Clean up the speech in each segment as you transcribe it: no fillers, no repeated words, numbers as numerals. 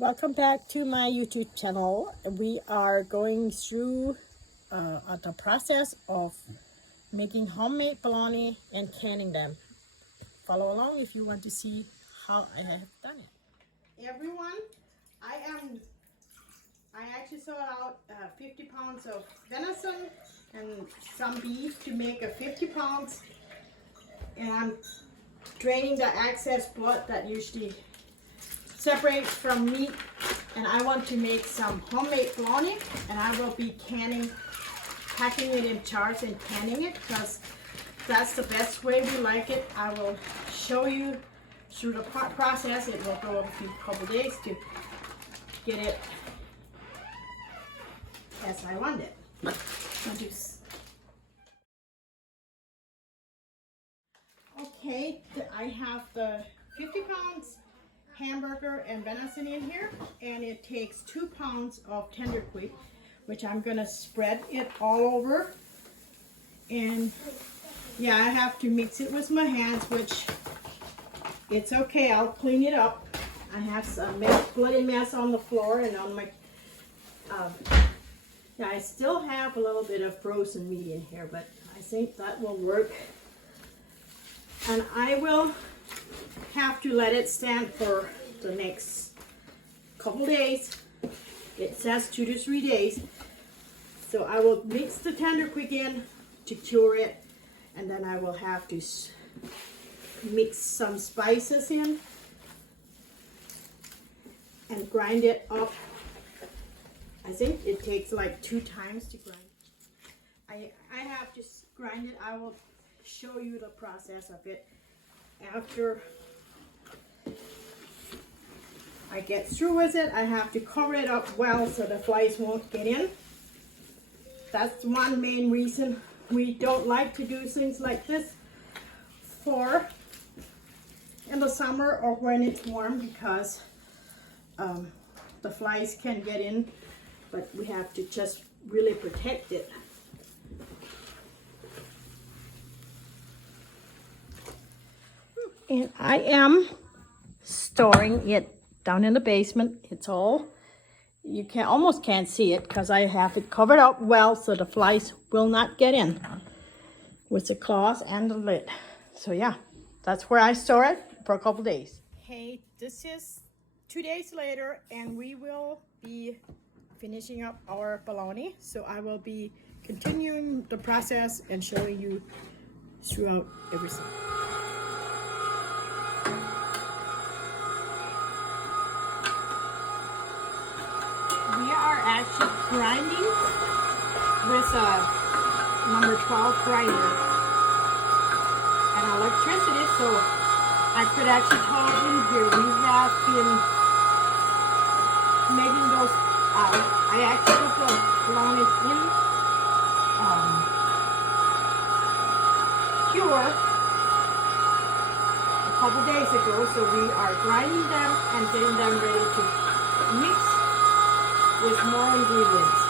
Welcome back to my YouTube channel. We are going through the process of making homemade bologna and canning them. Follow along if you want to see how I have done it. Everyone, I actually sort out 50 pounds of venison and some beef to make a 50 pounds, and I'm draining the excess blood that usually separates from meat, and I want to make some homemade bologna, and I will be packing it in jars and canning it because that's the best way we like it. I will show you through the process. It will go a couple days to get it as I want it. Okay, I have the 50 pounds hamburger and venison in here, and it takes 2 pounds of tender quick, which I'm gonna spread it all over. And yeah, I have to mix it with my hands, which it's okay, I'll clean it up. I have some bloody mess on the floor and on my yeah, I still have a little bit of frozen meat in here, but I think that will work. And I will have to let it stand for the next couple days. It says 2 to 3 days. So I will mix the tender quick in to cure it, and then I will have to mix some spices in and grind it up. I think it takes like 2 times to grind. I have to grind it. I will show you the process of it after I get through with it. I have to cover it up well so the flies won't get in. That's one main reason we don't like to do things like this for in the summer or when it's warm, because the flies can get in, but we have to just really protect it. And I am storing it down in the basement. It's all, you almost can't see it because I have it covered up well so the flies will not get in with the claws and the lid. So yeah, that's where I store it for a couple days. Hey, this is 2 days later, and we will be finishing up our bologna. So I will be continuing the process and showing you throughout everything. We are actually grinding with a number 12 grinder and electricity, so I could actually talk in here. We have been making those, I actually put the bologna in cure a couple days ago, so we are grinding them and getting them ready to mix with more ingredients.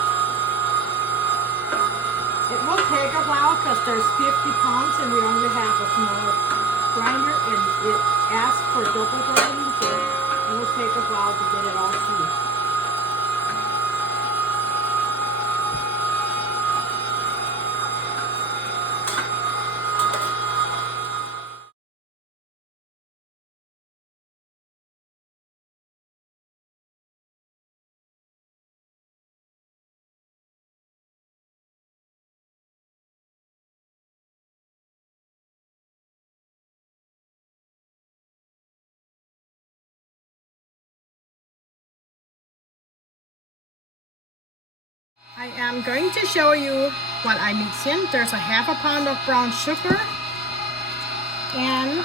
It will take a while because there's 50 pounds and we only have a small grinder, and it asks for double grinding, so it will take a while to get it all through. I am going to show you what I mix in. There's a ½ pound of brown sugar, and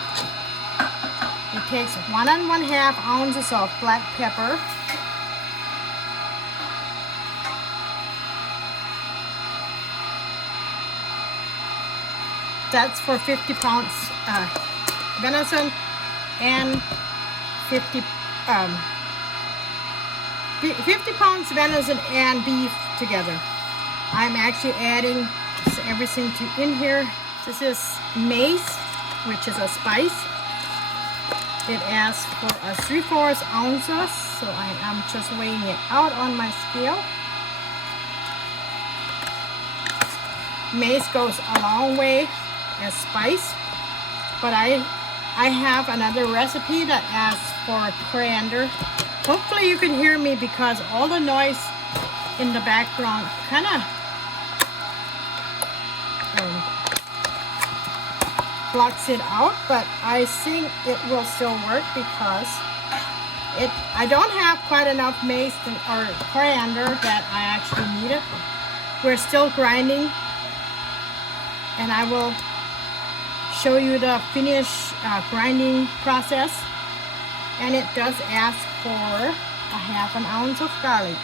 it takes 1 1/2 ounces of black pepper, that's for 50 pounds venison and 50 pounds venison and beef together. I'm actually adding everything in here. This is mace, which is a spice. It asks for a 3/4 ounces, so I am just weighing it out on my scale. Mace goes a long way as spice, but I have another recipe that asks for coriander. Hopefully you can hear me because all the noise in the background kind of blocks it out, but I think it will still work because I don't have quite enough mace or coriander that I actually need it. We're still grinding, and I will show you the finished grinding process. And it does ask for a 1/2 ounce of garlic.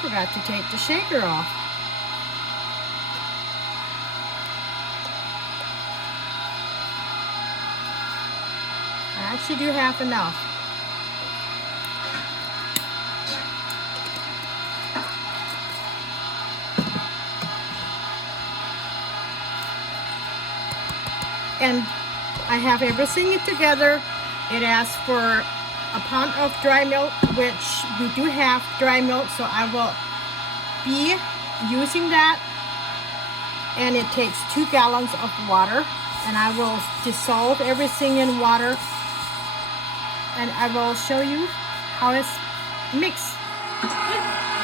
Forgot to take the shaker off. I actually do have enough. And I have everything together. It asks for a pound of dry milk, which we do have dry milk, so I will be using that. And it takes 2 gallons of water, and I will dissolve everything in water, and I will show you how it's mixed.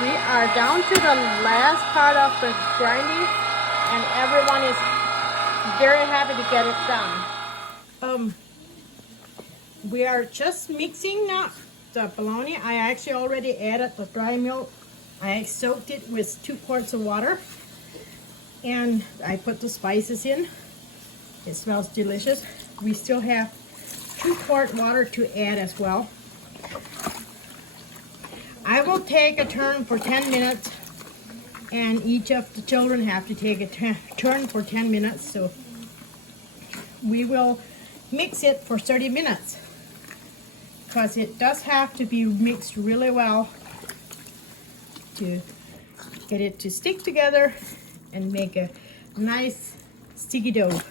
We are down to the last part of the grinding, and everyone is very happy to get it done. We are just mixing now the bologna. I actually already added the dry milk. I soaked it with 2 quarts of water, and I put the spices in. It smells delicious. We still have 2-quart water to add as well. I will take a turn for 10 minutes, and each of the children have to take a turn for 10 minutes. So we will mix it for 30 minutes because it does have to be mixed really well to get it to stick together and make a nice sticky dough.